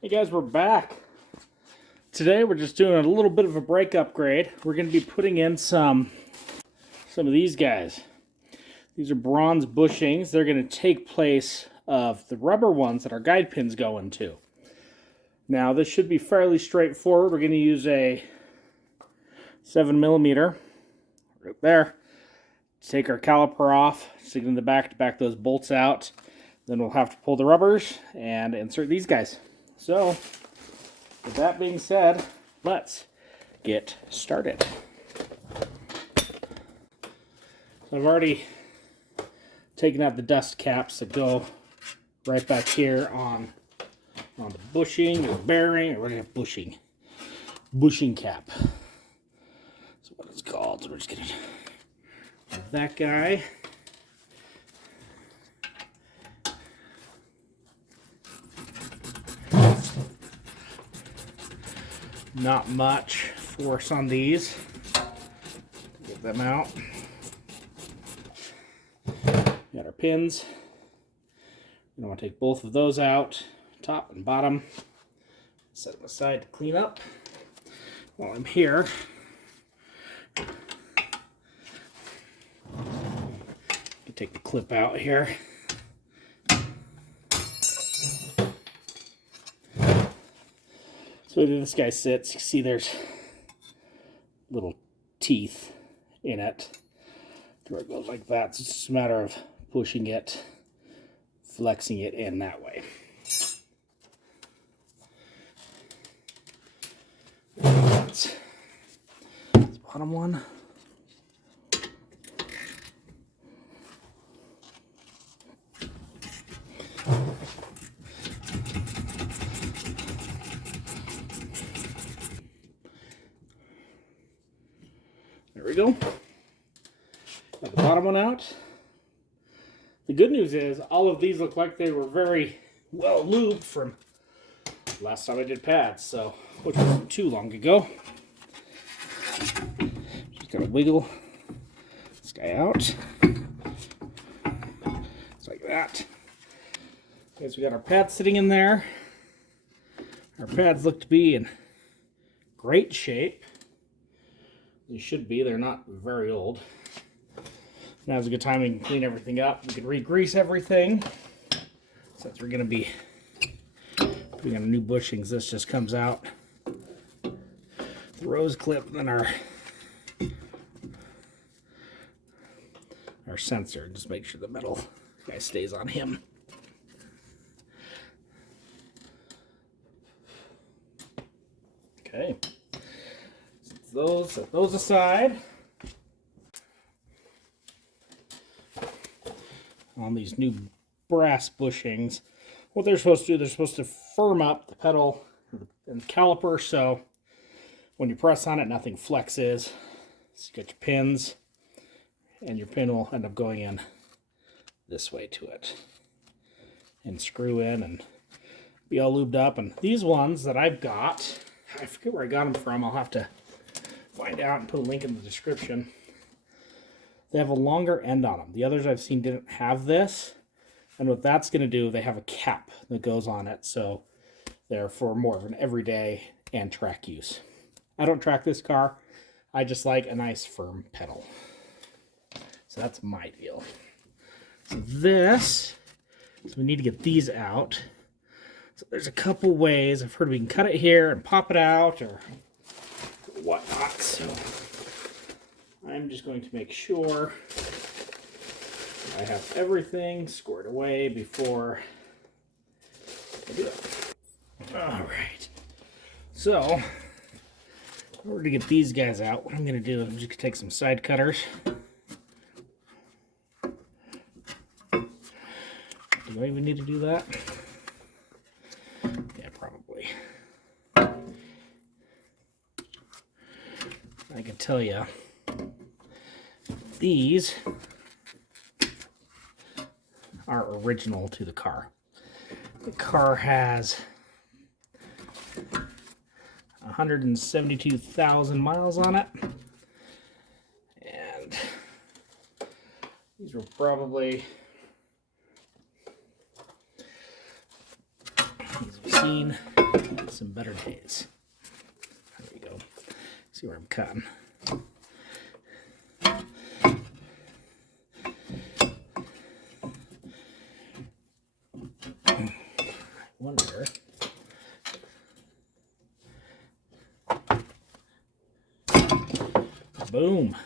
Hey guys, we're back. Today we're just doing a little bit of a brake upgrade. We're going to be putting in some of these guys. These are bronze bushings. They're going to take place of the rubber ones that our guide pins go into. Now this should be fairly straightforward. We're going to use a 7mm right there. Take our caliper off, stick it in the back to back those bolts out. Then we'll have to pull the rubbers and insert these guys. So, with that being said, let's get started. So I've already taken out the dust caps that go right back here on the bushing or bearing, or what is it, bushing cap. That's what it's called. So we're just gonna have that guy. Not much force on these. Get them out. Got our pins. We want to take both of those out, top and bottom. Set them aside to clean up. While I'm here, I can take the clip out here. So this guy sits, you see there's little teeth in it to where it goes like that. So it's just a matter of pushing it, flexing it in that way. That's the bottom one. There we go. Got the bottom one out. The good news is all of these look like they were very well lubed from last time I did pads, so which wasn't too long ago. Just gotta wiggle this guy out. Just like that. Okay, so we got our pads sitting in there. Our pads look to be in great shape. They should be. They're not very old. Now's a good time we can clean everything up. We can re-grease everything. Since we're going to be putting on new bushings, this just comes out. The rose clip, and then our sensor. Just make sure the metal guy stays on him. Okay. Set those aside. On these new brass bushings, what they're supposed to do, they're supposed to firm up the pedal and the caliper, so when you press on it, nothing flexes. So you got your pins, and your pin will end up going in this way to it, and screw in and be all lubed up. And these ones that I've got, I forget where I got them from. I'll have to find out and put a link in the description. They have a longer end on them. The others I've seen didn't have this. And what that's going to do, they have a cap that goes on it. So they're for more of an everyday and track use. I don't track this car. I just like a nice firm pedal. So that's my deal. So we need to get these out. So there's a couple ways. I've heard we can cut it here and pop it out or whatnot. So I'm just going to make sure I have everything squared away before I do that. All right. So, in order to get these guys out, what I'm going to do is I'm just going to take some side cutters. Do I even need to do that? Yeah, probably. I can tell you, these are original to the car. The car has 172,000 miles on it. And these were probably, as you've seen, some better days. There we go. See where I'm cutting. I wonder. Boom.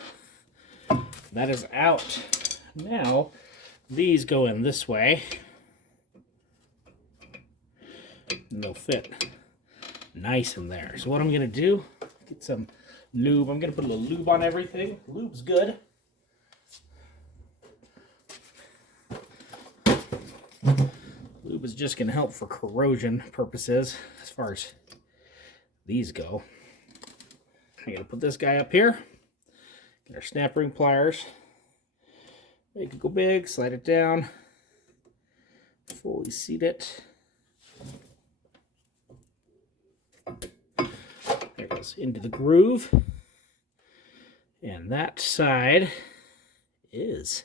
That is out. Now, these go in this way. And they'll fit nice in there. So what I'm going to do, get some lube. I'm going to put a little lube on everything. Lube's good. Lube is just going to help for corrosion purposes as far as these go. I'm going to put this guy up here. Get our snap ring pliers. Make it go big, slide it down. Fully seat it. There it goes into the groove. And that side is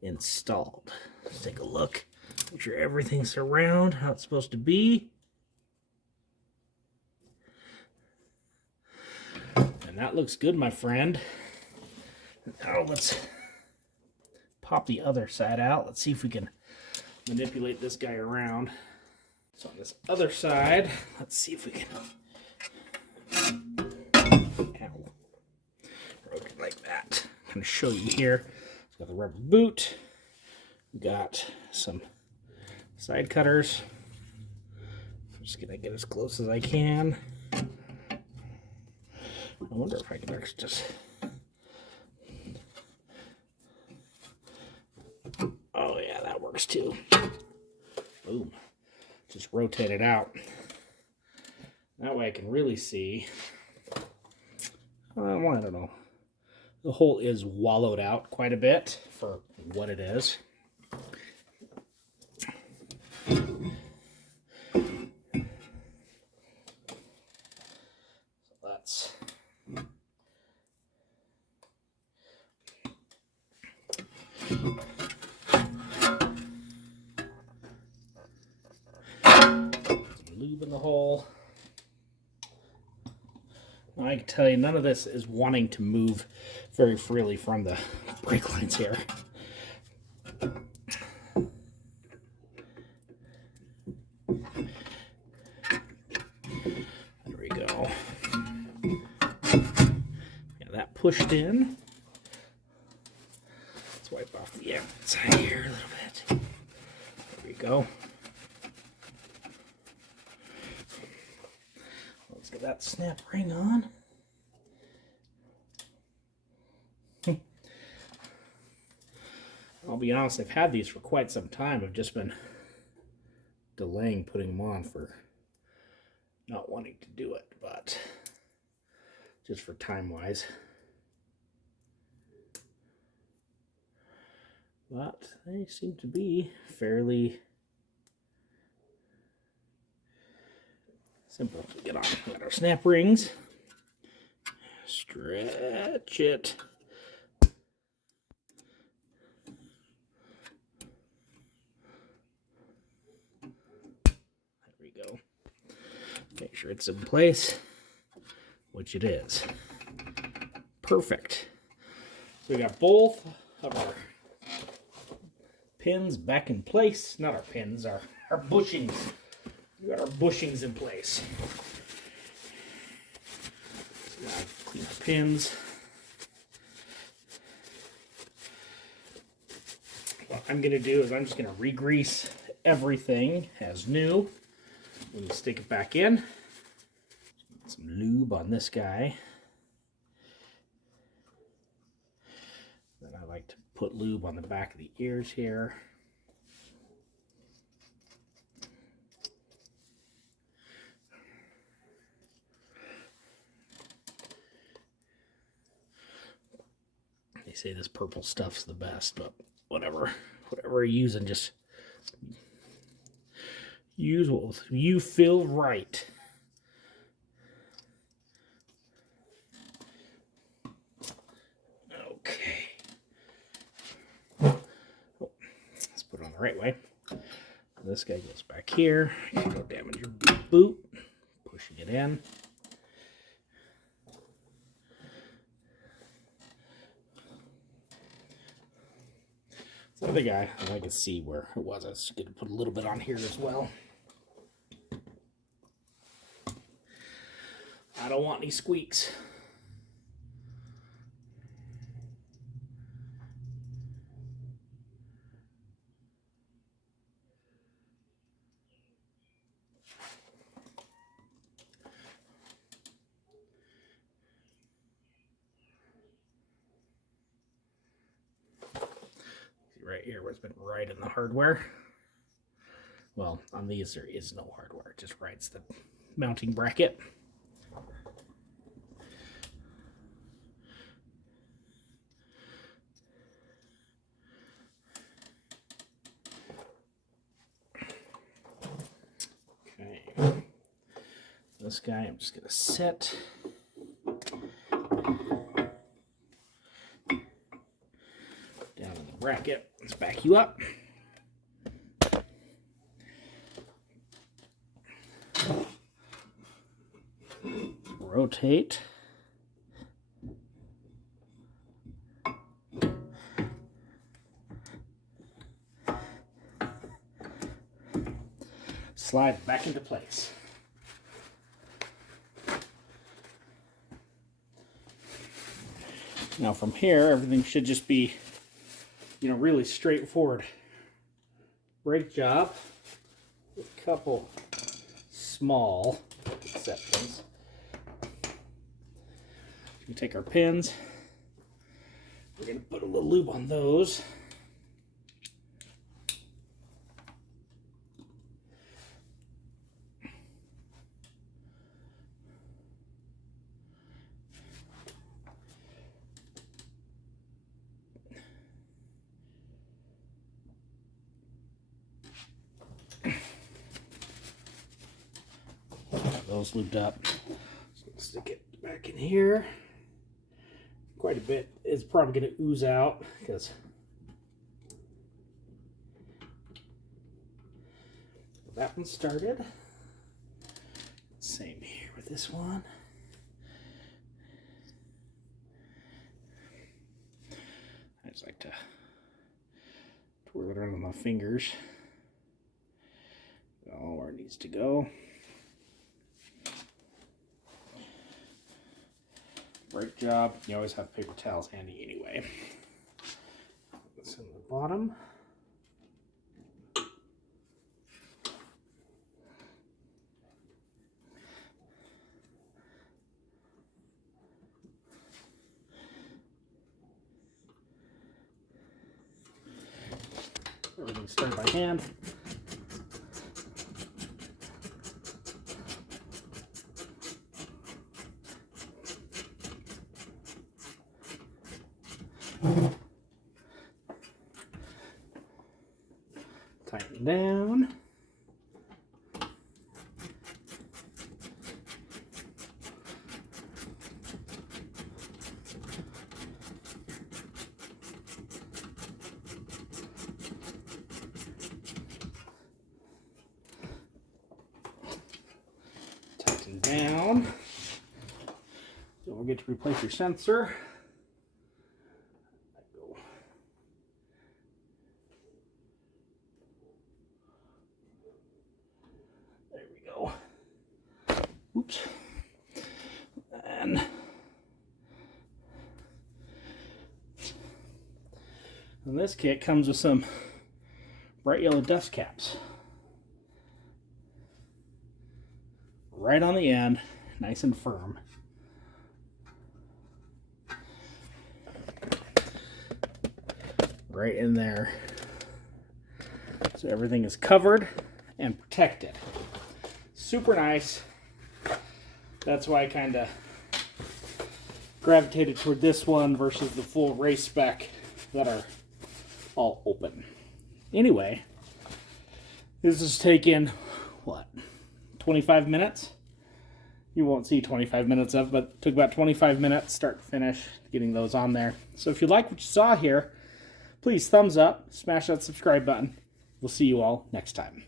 installed. Let's take a look. Make sure everything's around how it's supposed to be. And that looks good, my friend. Now let's pop the other side out. Let's see if we can manipulate this guy around. So on this other side, let's see if we can. Ow. Rotate like that. I'm going to show you here. It's got the rubber boot. We got some side cutters. I'm just going to get as close as I can. I wonder if I can actually just. Oh yeah, that works too. Boom. Just rotate it out. That way I can really see. I don't know. The hole is wallowed out quite a bit for what it is. So that's. Lube in the hole. Now I can tell you none of this is wanting to move very freely from the brake lines here. There we go. Got that pushed in. Let's wipe off the outside here a little bit. There we go. Let's get that snap ring on. I'll be honest, I've had these for quite some time. I've just been delaying putting them on for not wanting to do it, but just for time-wise. But they seem to be fairly simple to get on. We got our snap rings. Stretch it. There we go. Make sure it's in place, which it is. Perfect. So we got both of our pins back in place. Not our pins, our bushings. We got our bushings in place. So we gotta clean our pins. What I'm gonna do is I'm just gonna re-grease everything as new. We'll stick it back in. Some lube on this guy. Then I like to put lube on the back of the ears here. They say this purple stuff's the best, but whatever you're using, just use what you feel right. Okay. Oh, let's put it on the right way. This guy goes back here. You don't damage your boot. it in. So the guy, I can see where it was. I was going to put a little bit on here as well. I don't want any squeaks. Right here where it's been right in the hardware. Well, on these there is no hardware, it just writes the mounting bracket. Okay, this guy I'm just going to set. Down in the bracket. Let's back you up. Rotate. Slide back into place. Now from here, everything should just be, you know, really straightforward. Brake job with a couple small exceptions. We take our pins. We're going to put a little lube on those. Those lubed up. So let's stick it back in here. Quite a bit is probably going to ooze out because that one started. Same here with this one. I just like to twirl it around with my fingers. All where it needs to go. Brake job, you always have paper towels handy anyway. Put this in the bottom. Everything's done by hand. Tighten down. Tighten down. Don't forget to replace your sensor. Oops. And this kit comes with some bright yellow dust caps. Right on the end, nice and firm. Right in there. So everything is covered and protected. Super nice. That's why I kind of gravitated toward this one versus the full race spec that are all open. Anyway, this is taking, what, 25 minutes? You won't see 25 minutes of, but it took about 25 minutes start to finish getting those on there. So if you like what you saw here, please thumbs up, smash that subscribe button. We'll see you all next time.